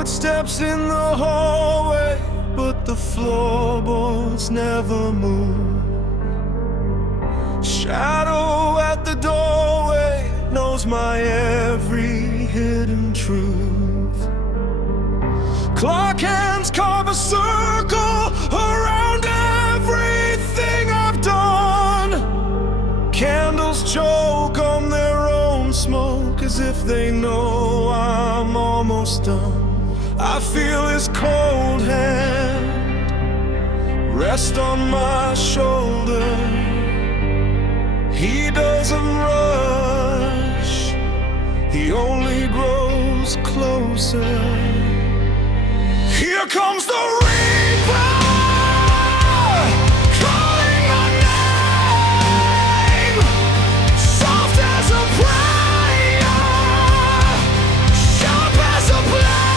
Footsteps in the hallway, but the floorboards never move. Shadow at the doorway knows my every hidden truth. Clock hands carve a circle around everything I've done. Candles choke on their own smoke as if they know I'm almost done. I feel his cold hand rest on my shoulder. He doesn't rush, he only grows closer. Here comes the Reaper, calling my name, soft as a prayer, sharp as a blade.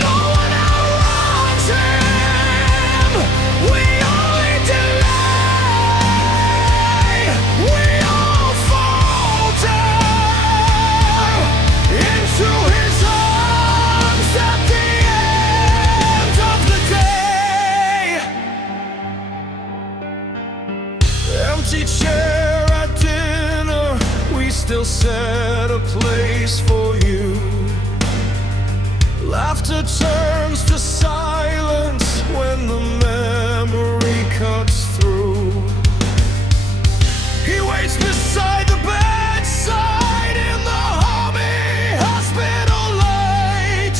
No one outruns him, we only delay. We all fall down into his arms at the end of the day. Empty chair at dinner, we still set a place for you. Laughter turns to silence when the memory cuts through. He waits beside the bedside in the army hospital light.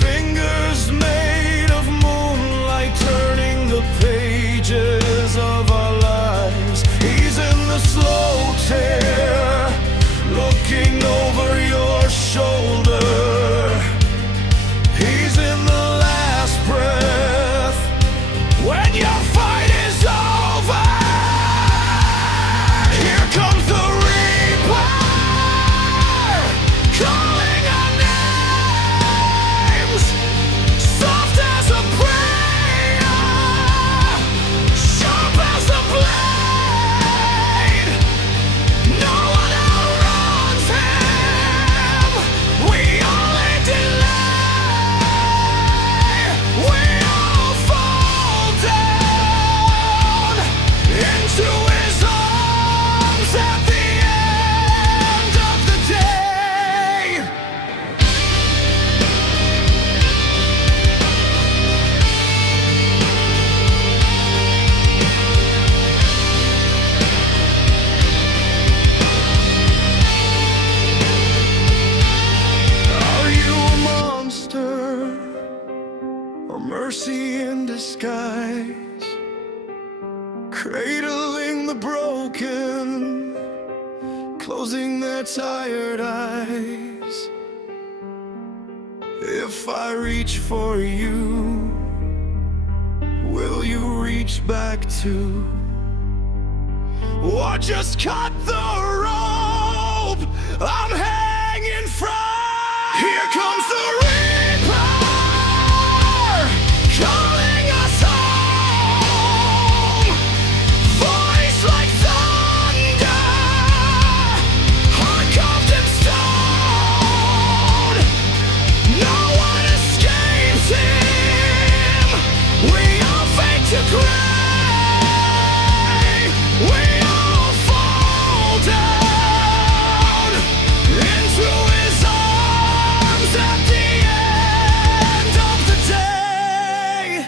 Fingers made of moonlight turning the pages of our lives. He's in the slow tear, looking over your shoulder. He's in the last breath when your fight is over. Here comes the Reaper, calling our names, soft as a prayer, sharp as a blade. No one outruns him, we only delay. We all fall down into his arms at the end of the day. Are you a monster or mercy in disguise? Cradling the broken, closing their tired eyes. If I reach for you, will you reach back too? Or just cut the rope I'm hanging from? Here comes the Reaper, calling us home. Voice like thunder, heart carved in stone. No one escapes him, we all fade to gray. We all fall down into his arms at the end of the day.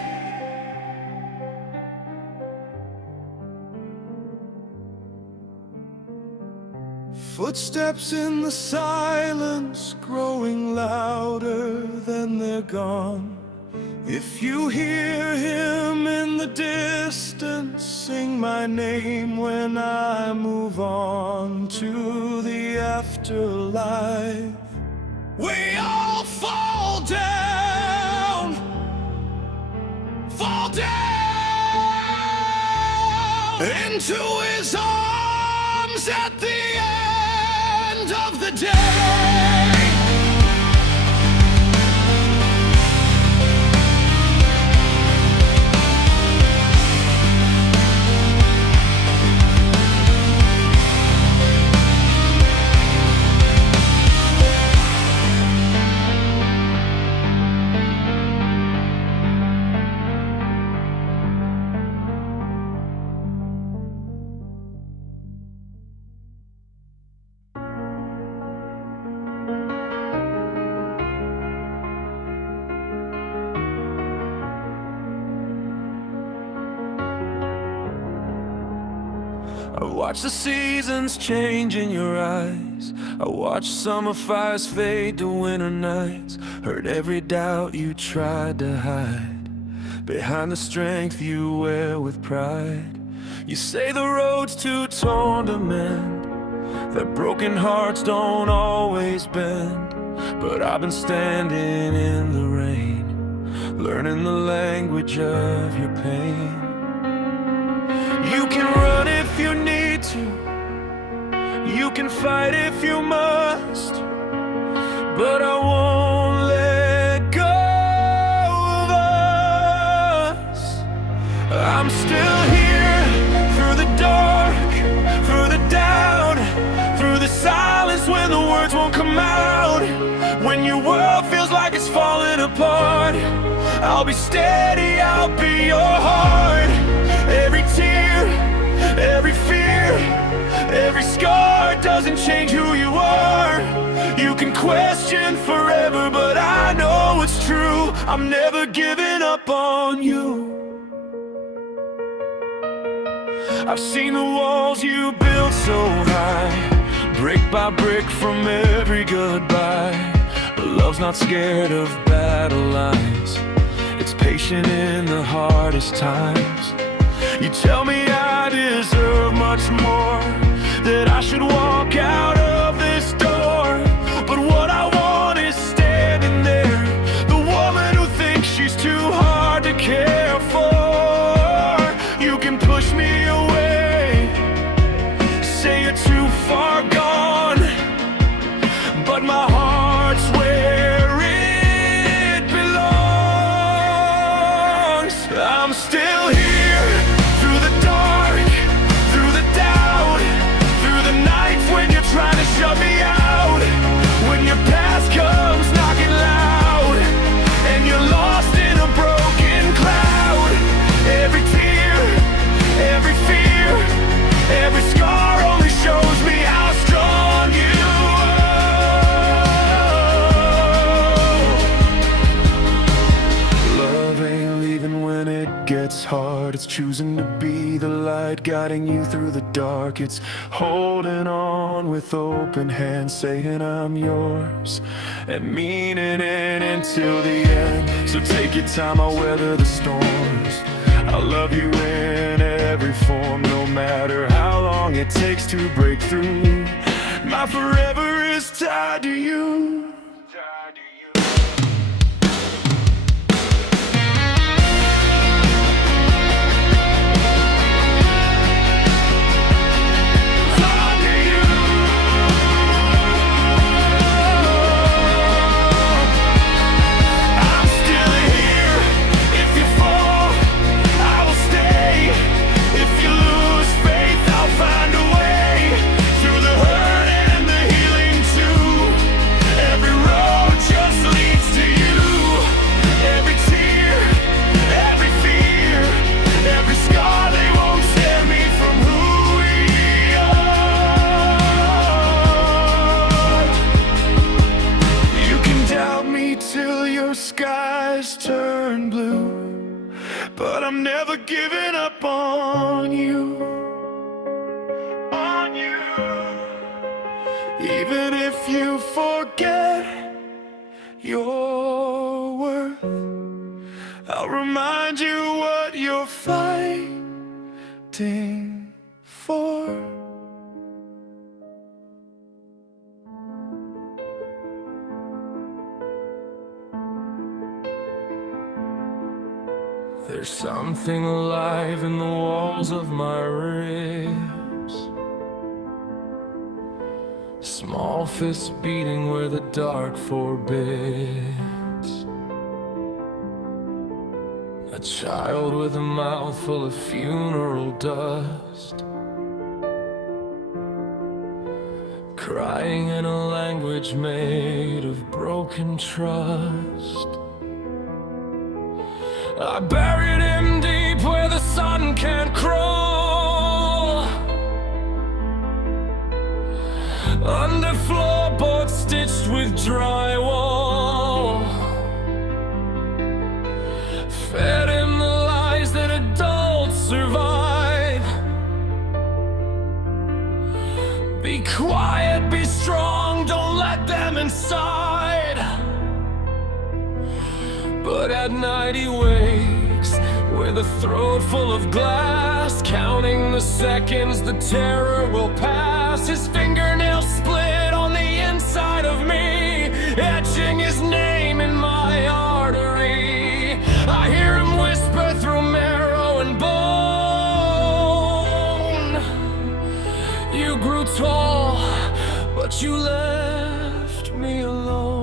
Footsteps in the silence, growing louder, then they're gone. If you hear him in the distance, sing my name when I move on to the afterlife. We all fall down into his arms at the end of the day. I watched the seasons change in your eyes. I watched summer fires fade to winter nights. Heard every doubt you tried to hide behind the strength you wear with pride. You say the road's too torn to mend, that broken hearts don't always bend. But I've been standing in the rain, learning the language of your pain. You can run if you need to, you can fight if you must, but I won't let go of us. I'm still here through the dark, through the doubt, through the silence when the words won't come out. When your world feels like it's falling apart, I'll be steady, I'll be your heart. Every tear, every fear, every scar doesn't change who you are. You can question forever, but I know it's true. I'm never giving up on you. I've seen the walls you built so high, brick by brick from every goodbye. But love's not scared of battle lines, it's patient in the hardest times. You tell me I deserve much more, that I should walk out of this door. But what I want is standing there, the woman who thinks she's too hard to care for. You can push me away, say you're too far gone, but my heart's where it belongs. I'm still here. Trying to shut me out, when your past comes knocking loud, and you're lost in a broken cloud. Every tear, every fear, every scar only shows me how strong you are. Love ain't leaving when it gets hard, it's choosing to be the light, guiding you through the dark. It's holding on with open hands, saying I'm yours, and meaning it until the end. So take your time, I'll weather the storms. I'll love you in every form, no matter how long it takes to break through. My forever is tied to you. Till your skies turn blue, but I'm never giving up on you. On you. Even if you forget your worth, I'll remind you what you're fighting for. There's something alive in the walls of my ribs, small fists beating where the dark forbids. A child with a mouth full of funeral dust, crying in a language made of broken trust. I buried him deep where the sun can't crawl, under floorboards stitched with drywall. Fed him the lies that adults survive, Be quiet, be strong, don't let them inside. But at night he wakes with a throat full of glass, counting the seconds the terror will pass. His fingernails split on the inside of me, etching his name in my artery. I hear him whisper through marrow and bone, you grew tall, but you left me alone.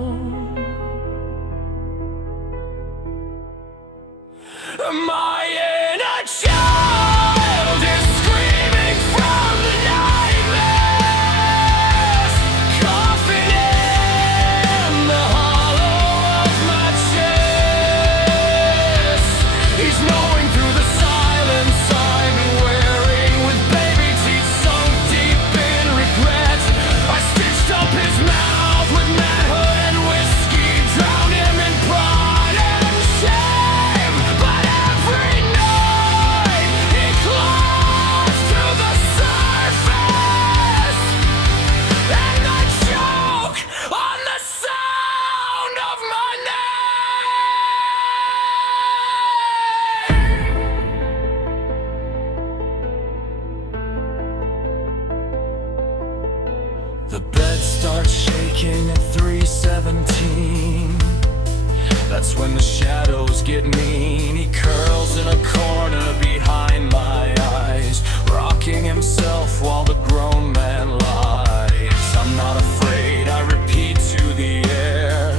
My inner child is screaming from the nightmares, coughing in the hollow of my chest. He's knowing through the silence I've been wearing, with baby teeth sunk deep in regret. I stitched up his mouth with manhood and whiskey, drowned him in pride and shame. But every night he claws to the surface, and I choke on the sound of my name. The bed starts shaking at 3:17. That's when the shadows get mean. He curls in a corner behind my eyes, rocking himself while the grown man lies. I'm not afraid, I repeat to the air,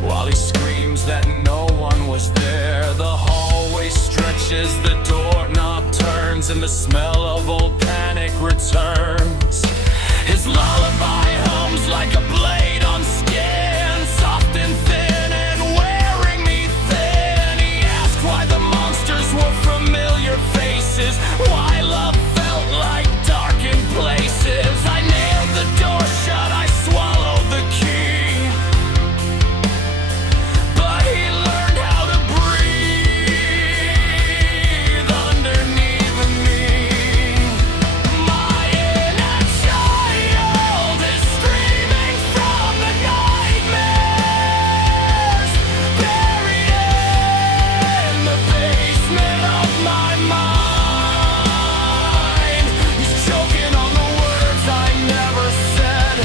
while he screams that no one was there. The hallway stretches, the doorknob turns, and the smell of old panic returns. His lullaby hums like a blade on skin, soft and thin and wearing me thin. He asked why the monsters were familiar faces, why love felt like darkened places. I nailed the door shut, I swallowed the key, but he learned how to breathe underneath me. My inner child is screaming from the nightmares, buried in the basement of my mind. He's choking on the words I never said,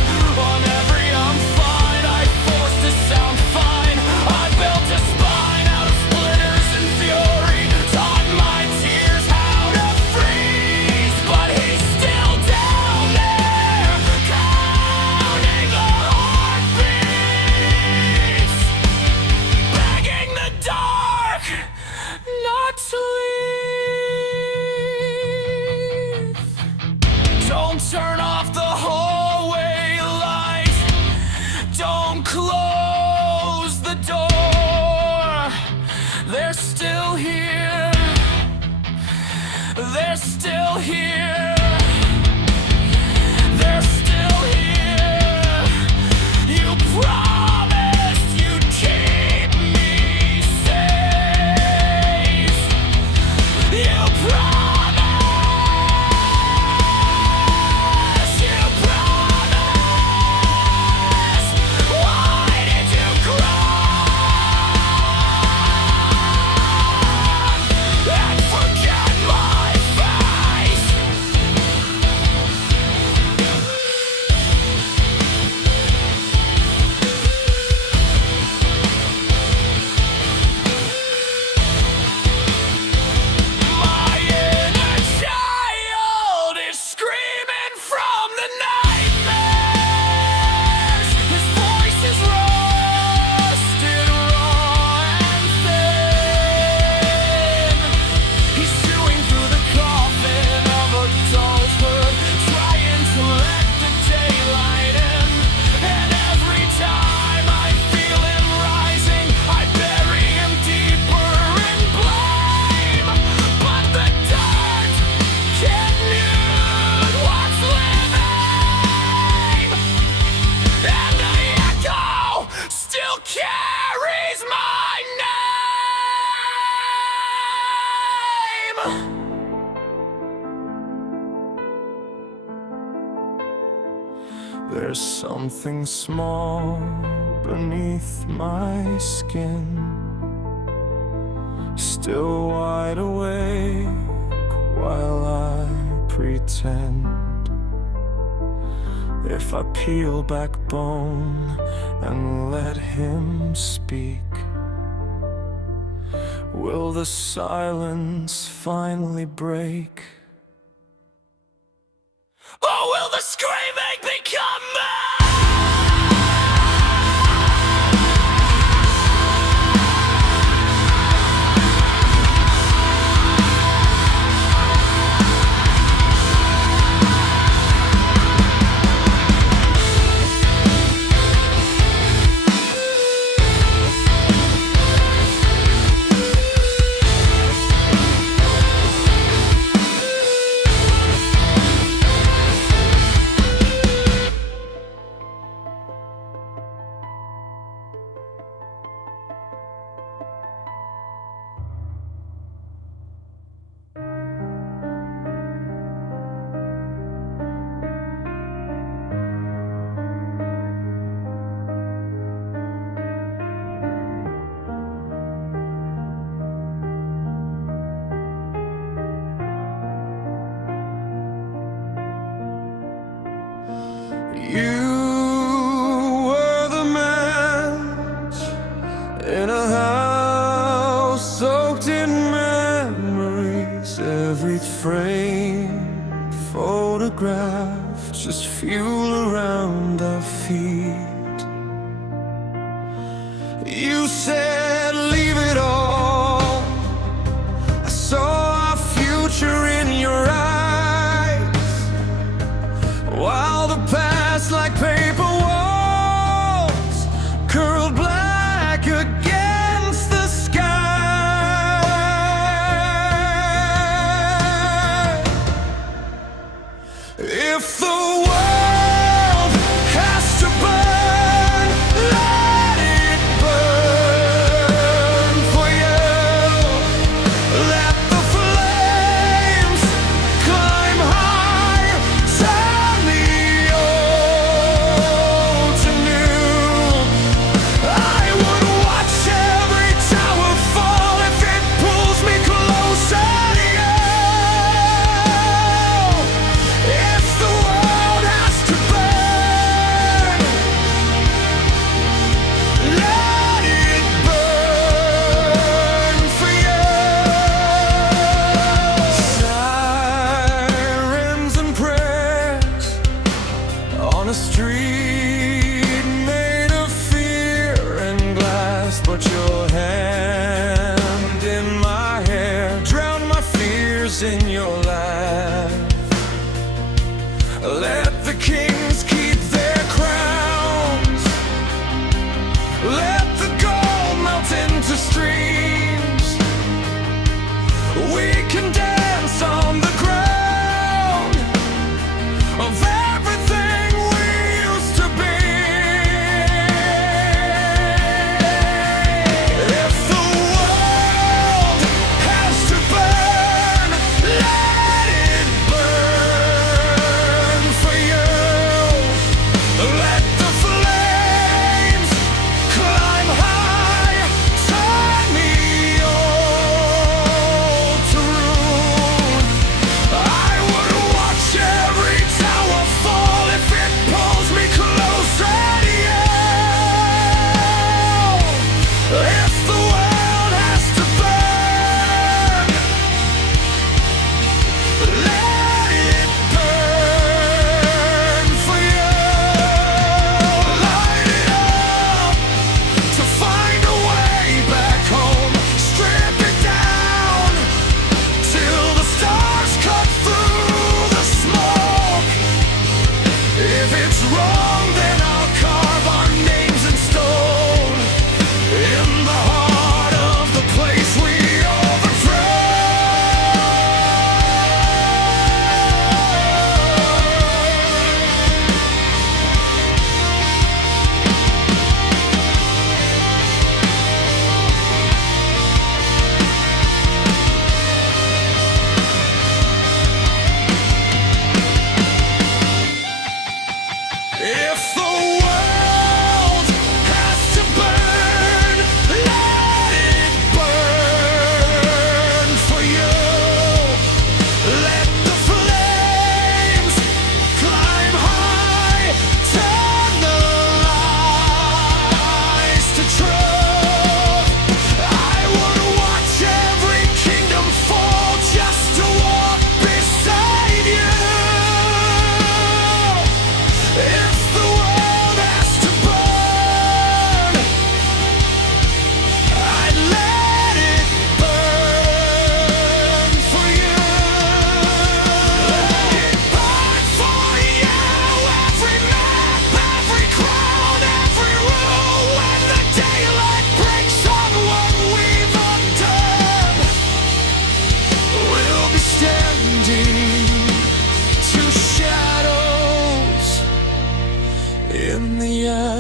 on every I'm fine I forced to sound fine. I built a spine out of splinters and fury, taught my tears how to freeze. But he's still down there, counting the heartbeats, begging the dark not to leave. Don't turn off the hallway light, don't close the door. They're still here, they're still here, they're still here. You promised you'd keep me safe. You promised, you promised. There's something small beneath my skin, still wide awake while I pretend. If I peel back bone and let him speak, will the silence finally break? Or will the screaming become me? You were the match in a house soaked in memories. Every frame, photograph, just fuel around our feet. You said, leave it all. I saw our future in your eyes, while the past like paper walls curled black against the sky. If the world has to burn, let it burn for you. Let the flames climb high, turn me old to new. I would watch every tower fall if it pulls me closer to you. If the world has to burn, let it burn for you. Sirens and prayers on a street made of fear and glass, but your hand in my hair drowned my fears in your laugh. Let the kings keep their crowns, let the gold melt into streams. We can dance on the ground of everything we used to be. If the world has to burn, let it burn for you. Let the flames climb high, turn me old to ruin. I would watch every tower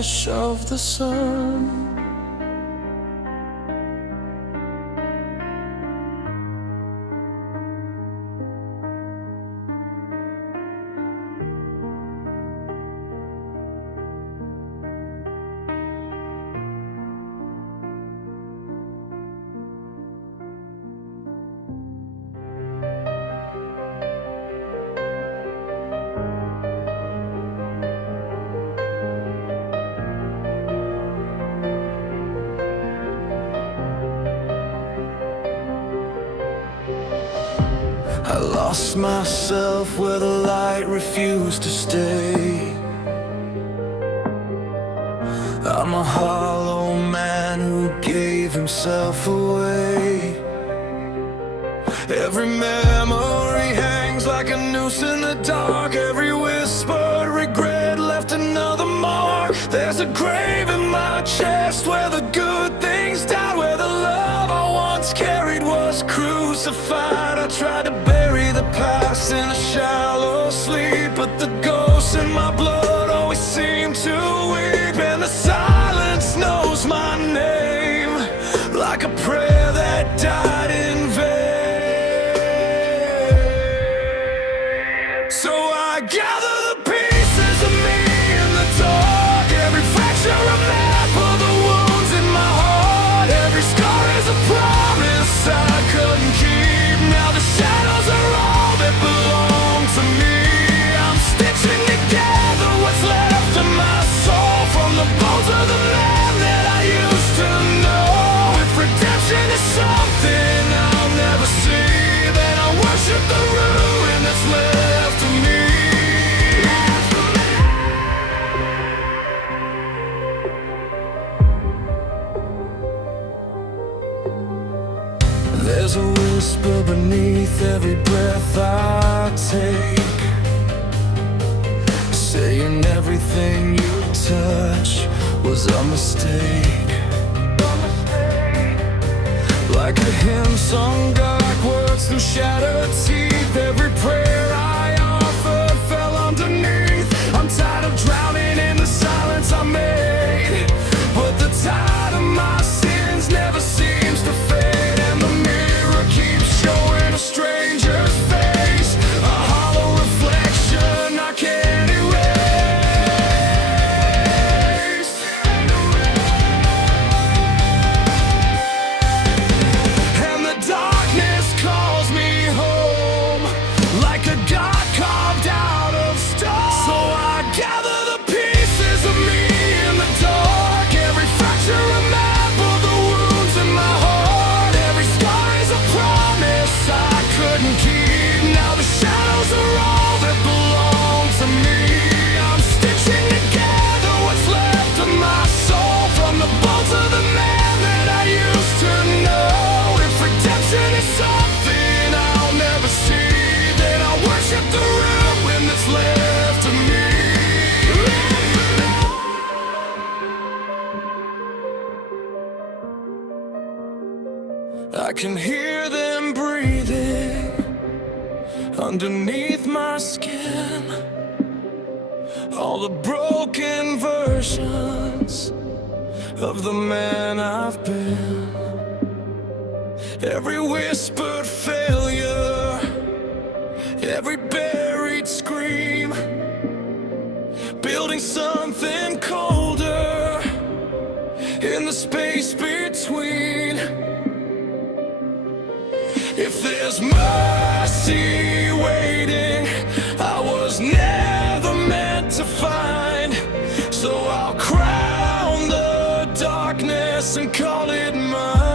flash of the sun. I lost myself where the light refused to stay. I'm a hollow man who gave himself away. Every memory hangs like a noose in the dark. Every whispered regret left another mark. There's a grave in my chest where the good things died, where the love I once carried was crucified. I tried to bury the past in a shallow sleep, but the ghosts in my blood always seem to weep. And the silence knows my name, like a prayer that died in vain. So I gather the pieces of me in the dark. Every fracture a map of the wounds in my heart. Every scar is a promise I couldn't keep. Now the shadows are all that belong to me. I'm stitching together what's left of my soul from the bones of the man that I used to know. If redemption is something I'll never see, then I'll worship the ruin that's left of me. There's a whisper beneath every breath I take, saying everything you touch was a mistake. Like a hymn sung backwards through shattered teeth. Every prayer I offered fell underneath. I'm tired of drowning in the silence I made, but the tide of my sins never seems to fade. And the mirror keeps showing a stranger's face, a hollow reflection I can't erase. And the darkness calls me home, like a god carved out of stone. So I gather the pieces of me in the dark. Every fracture a map of the wounds in my heart. Every scar is a promise I couldn't keep. Now the shadows are all that belong to me. I'm stitching together what's left of my soul from the bones of the man that I used to know. If redemption is something I'll never see, then I'll worship the ruin that's left of me. I can hear them breathing underneath my skin, all the broken versions of the man I've been. Every whispered failure, every buried scream, building something colder in the space between. If there's mercy waiting, I was never meant to find. So I'll crown the darkness and call it mine.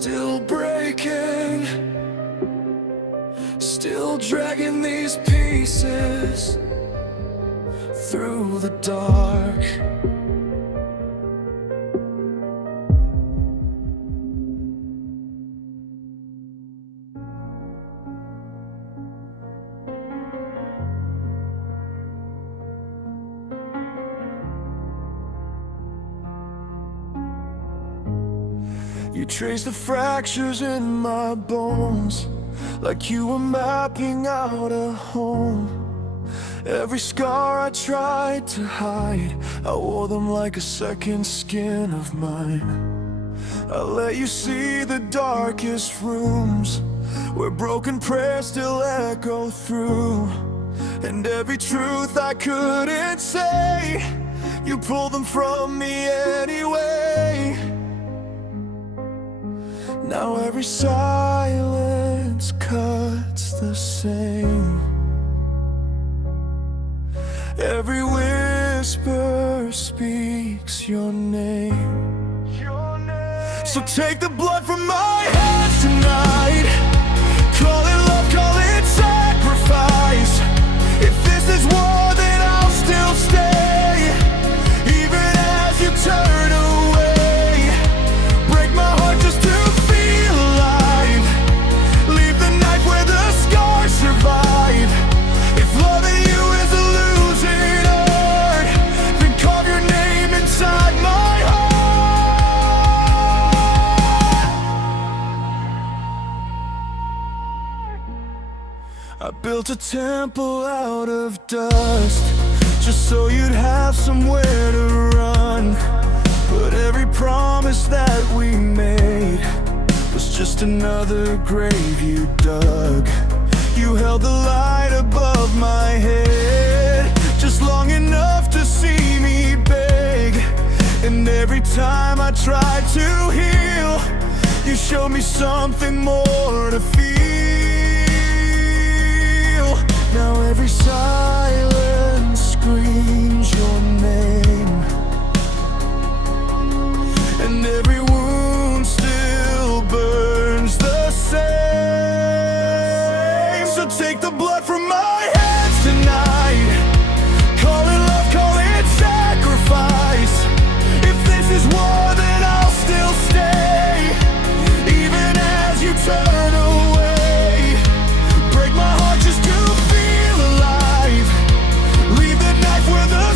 still breaking, still dragging these pieces through the dark. You trace the fractures in my bones, like you were mapping out a home. Every scar I tried to hide, I wore them like a second skin of mine. I let you see the darkest rooms, where broken prayers still echo through. And every truth I couldn't say, you pulled them from me anyway. Now every silence cuts the same. Every whisper speaks your name. So take the blood from my hands tonight. Call it love, call it sacrifice. If this is war, then I'll still stay. Even as you turn away, break my heart just to feel alive. Leave the knife where the scars survive. If loving you is a losing art, then carve your name inside my heart. I built a temple out of dust, just so you'd have somewhere to run. But every promise that we made was just another grave you dug. You held the light above my head, just long enough to see me beg. And every time I tried to heal, you showed me something more to feel. Now every silence screams your name, and every wound still burns the same. So take the blood from my hands tonight. Call it love, call it sacrifice. If this is war, then I'll still stay. Even as you turn away, break my heart just to feel alive. Leave the knife where the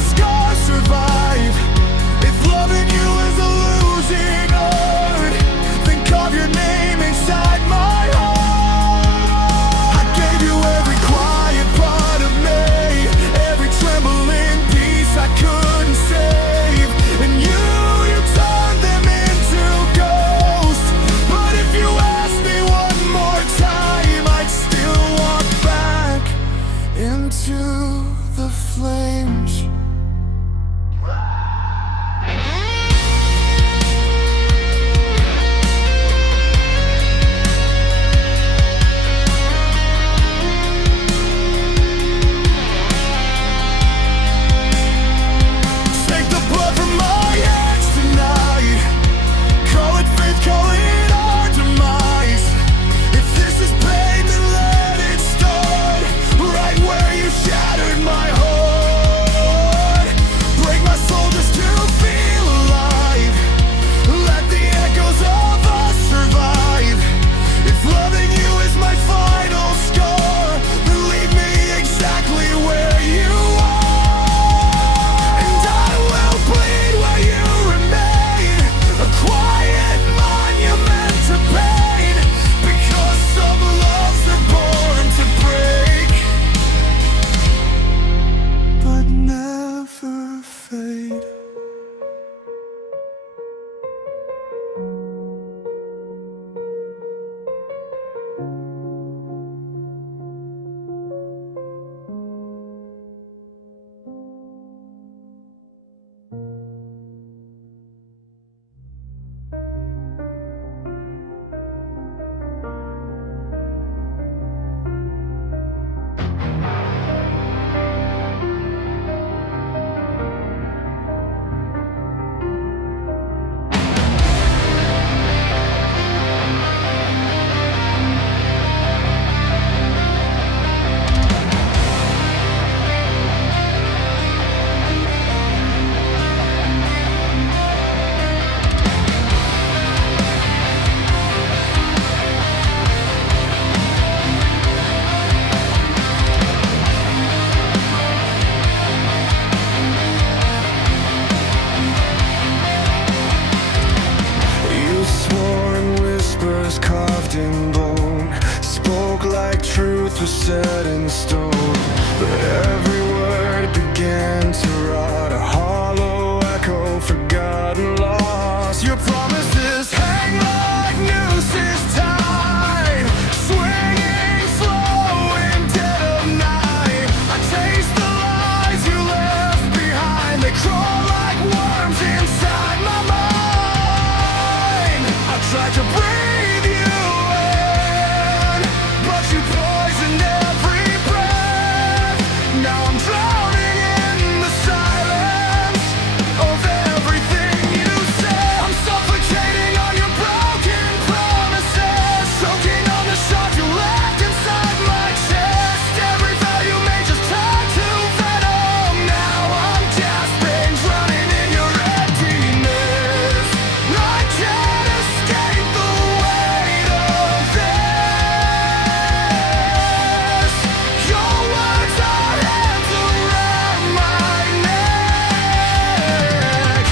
carved in bone, spoke like truth was set in stone. But every word began to rot, a hollow echo, forgotten, lost. Your promises hang like nooses tied, swinging slow in dead of night. I taste the lies you left behind, they crawl like worms inside my mind. I tried to breathe you in, but you poisoned every breath. Now I'm drowning in the silence of everything you said. I'm suffocating on your broken promises, choking on the shards you left inside my chest. Every vow you made just turned to venom. Now I'm gasping, drowning in your emptiness. I can't escape the weight of this. Your words are hands around my neck.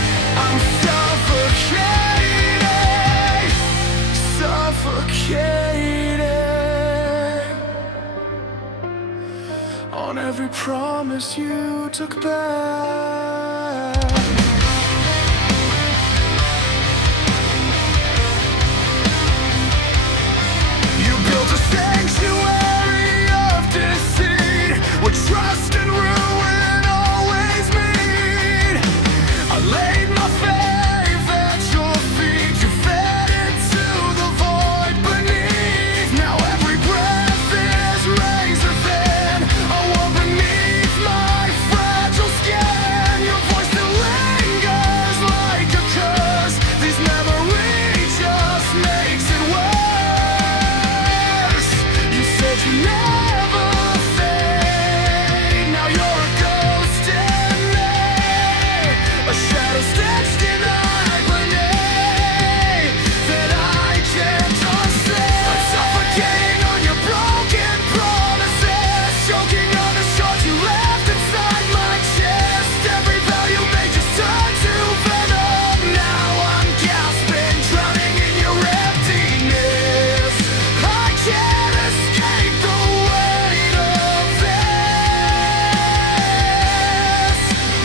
I'm suffocating, suffocating on every promise you took back. You built a sanctuary of deceit, where trust and ruin always meet. I laid my faith at your feet, you fed into the void beneath. Now every breath is razor thin, a war beneath my fragile skin. Your voice still lingers like a curse, these memories just makes it worse. You said you never fade, now you're a ghost in me, a shadow stitched in agony that I can't unsee. I'm suffocating on your broken promises, choking on the shards you left inside my chest. Every vow you made just turned to venom. Now I'm gasping, drowning in your emptiness. I can't escape the weight of this.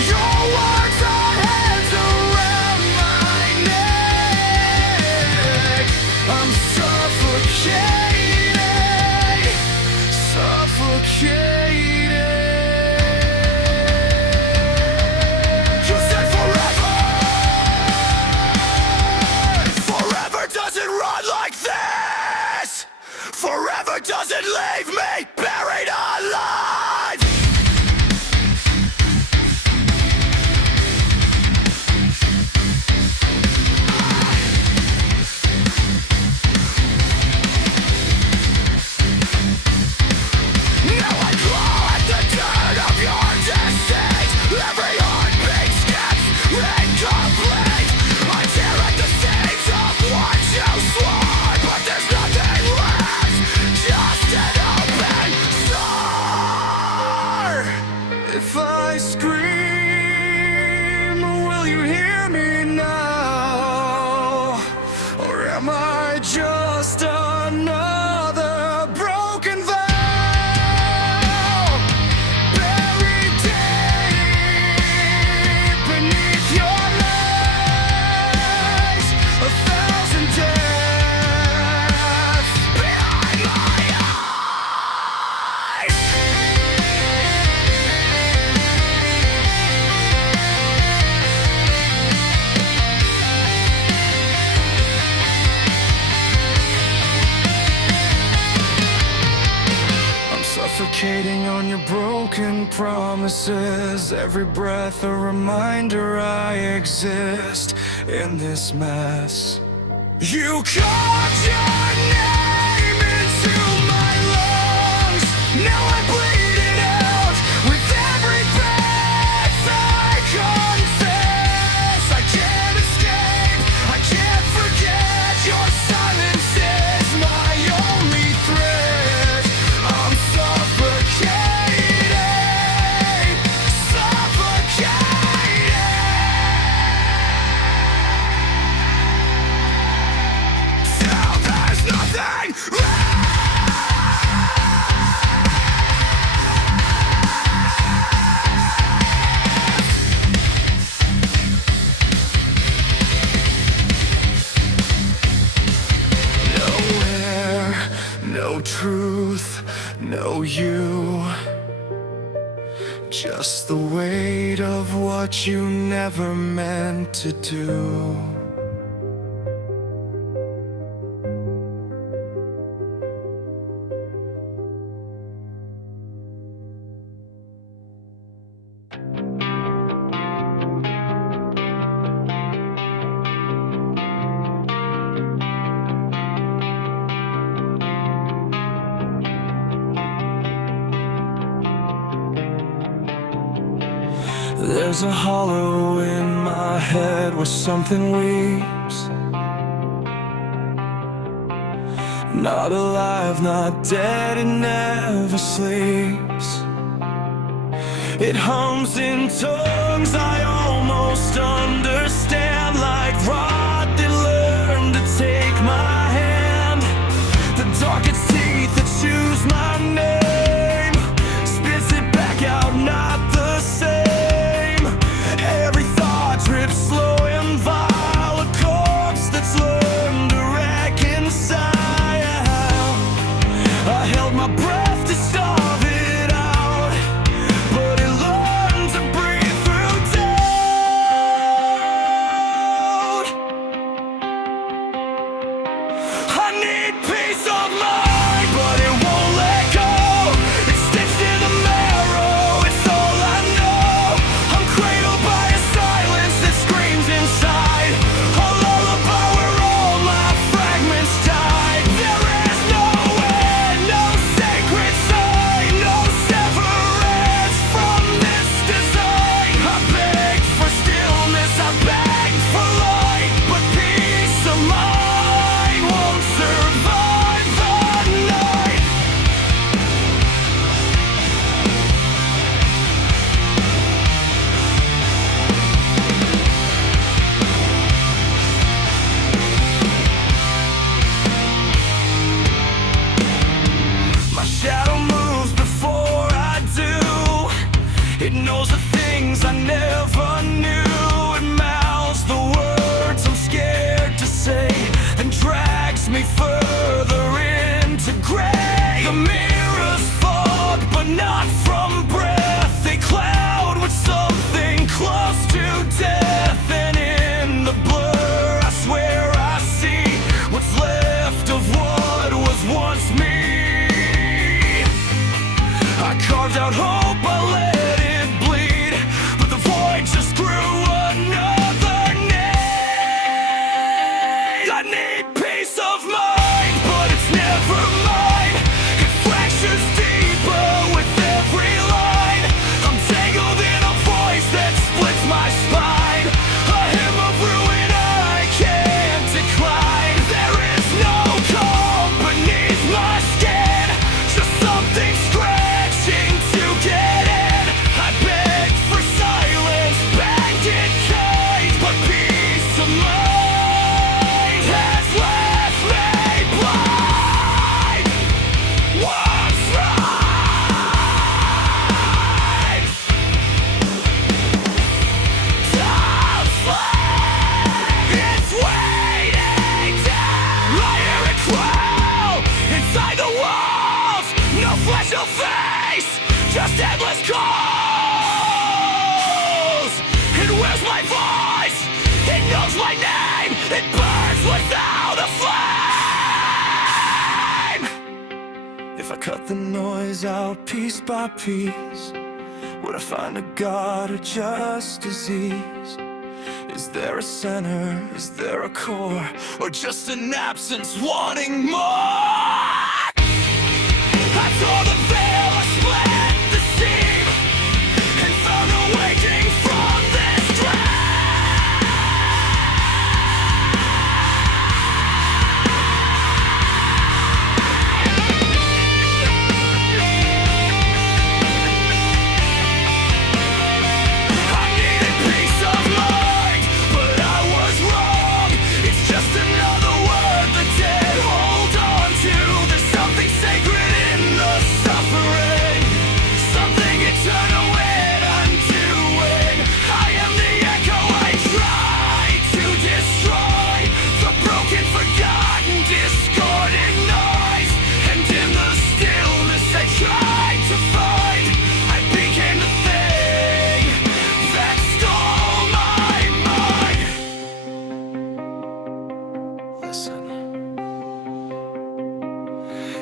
Your words are hands around my neck. I'm suffocating, suffocating. You said forever, forever doesn't run like this. Forever doesn't leave me buried alive. Now I claw at the dirt of your deceit. Every heartbeat skips incomplete. I tear at the seams of what you swore, but there's nothing left, just an open sore. If I scream, will you hear me now? Or am I just another broken vow, buried deep beneath your legs? A thousand deaths behind my eyes. I'm suffocating on your broken promises. Every breath a reminder I exist in this mess. You carved your name into my lungs. Now I'm bleeding out with every breath I confess. I can't escape, I can't forget. Your silence is my only threat. I'm suffocating, suffocating. Till there's No truth, no you. Just the weight of what you never meant to do. There's a hollow in my head where something weeps. Not alive, not dead, it never sleeps. It hums in tongues I almost understand, like rot that learned to take my hand. The darkest teeth that choose my name spits it back out, not the same. Every thought drips slow and vile, a corpse that's learned to reconcile. I held my breath to starve it out, but it learned to breathe through doubt. I need peace of mind, but it won't let go. It's stitched in the marrow, it's all I know. I'm cradled by a silence that screams inside, a lullaby where all my fragments died. There is no end, no sacred sign, no severance from this design. I beg for stillness, I beg for light, but peace of mind won't survive the night. My shadow moves before I do. It knows the things I never knew. It mouths the words I'm scared to say and drags me further into gray. The mirrors fog, but not from breath. They cloud with something close to death. And in the blur, I swear I see what's left of what was once me. I carved out hope, I let it bleed, but the void just grew another need. I need peace of mind, but it's never mine. It fractures deeper with every line. I'm tangled in a voice that splits my spine, a hymn of ruin I can't decline. There is no calm beneath my skin, just something scratching to get in. I beg for silence, begged in kind, but peace of mind has left me blind. What's right? Don't sleep, it's waiting down. I hear it crawl inside the walls. No flesh, no face, just endless calls. It wears my voice, it knows my name, it burns without a flame. If I cut the noise out piece by piece, would I find a God or just disease? Is there a center, is there a core, or just an absence wanting more? I tore the veil, I split the seam, and found a waking from this dream. I needed peace of mind, but I was wrong. It's just another word the dead hold on.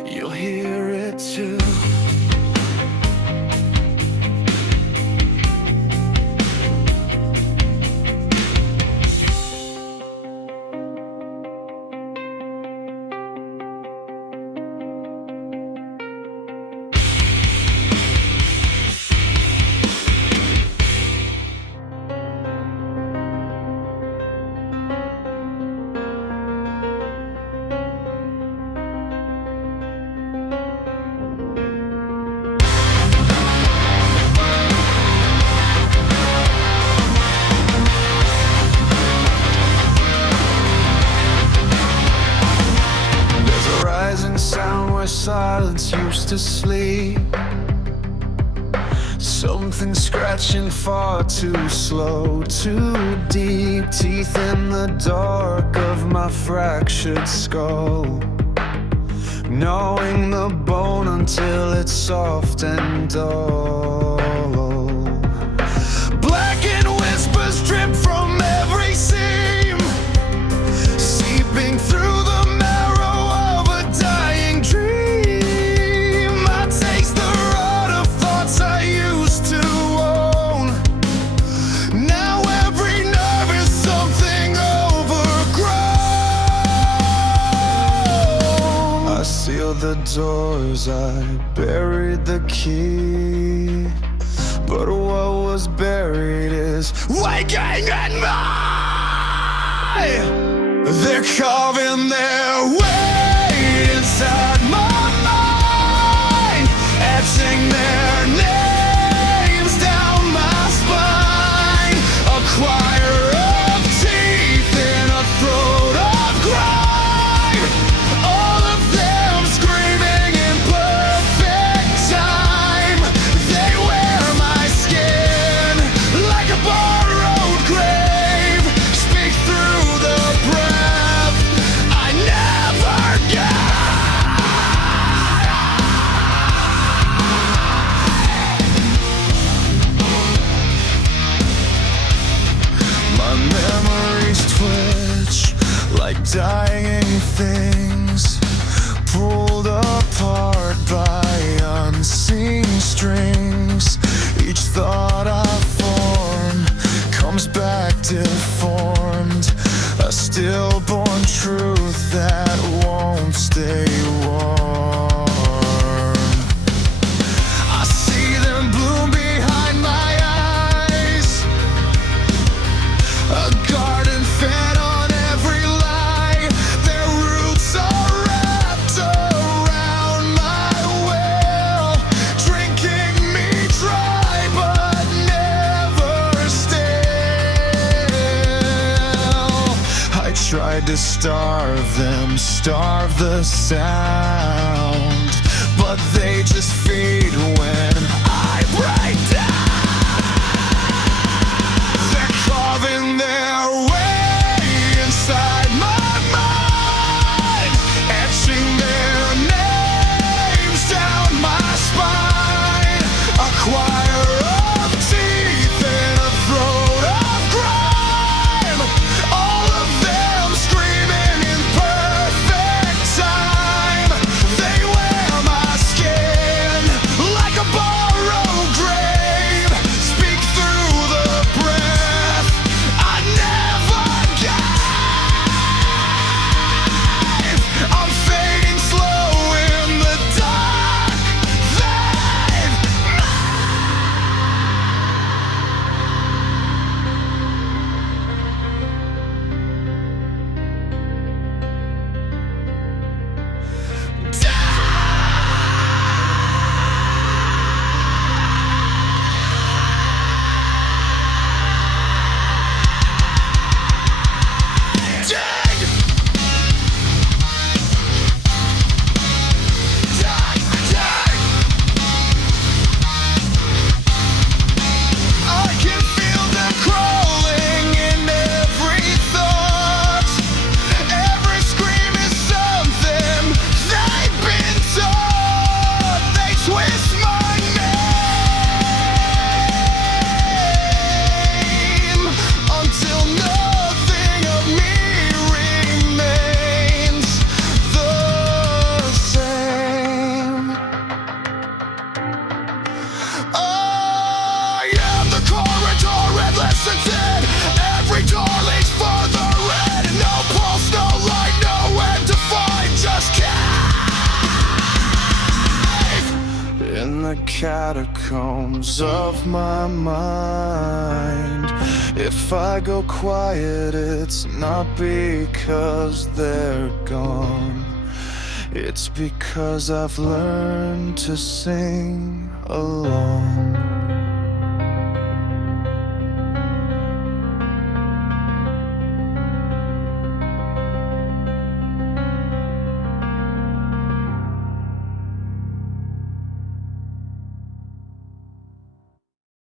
you'll hear it too. Sound where silence used to sleep. Something scratching far too slow, too deep. Teeth in the dark of my fractured skull, gnawing the bone until it's soft and dull. Blackened whispers drip from every seam, seeping through the the doors, I buried the key, but what was buried is waking in me. They're carving their way inside my mind, etching their names down my spine. A choir of teeth in a throat of grime, all of them screaming in perfect time. They wear my skin like a borrowed grave, speak through the breath I never get. My memories twitch like dying things, pulled apart by unseen strings. Each thought I form comes back deformed, a stillborn truth that won't stay warm. I see them bloom behind my eyes, a garden fed on every lie. Their roots are wrapped around my will, drinking me dry but never still. I tried to starve them, starve the sound, but they just feed when I break down. They're carving their way inside my mind, etching their names down my spine. A choir of teeth in a throat of grime, all of them screaming in perfect time. They wear my skin like a the catacombs of my mind. If I go quiet, it's not because they're gone. It's because I've learned to sing along.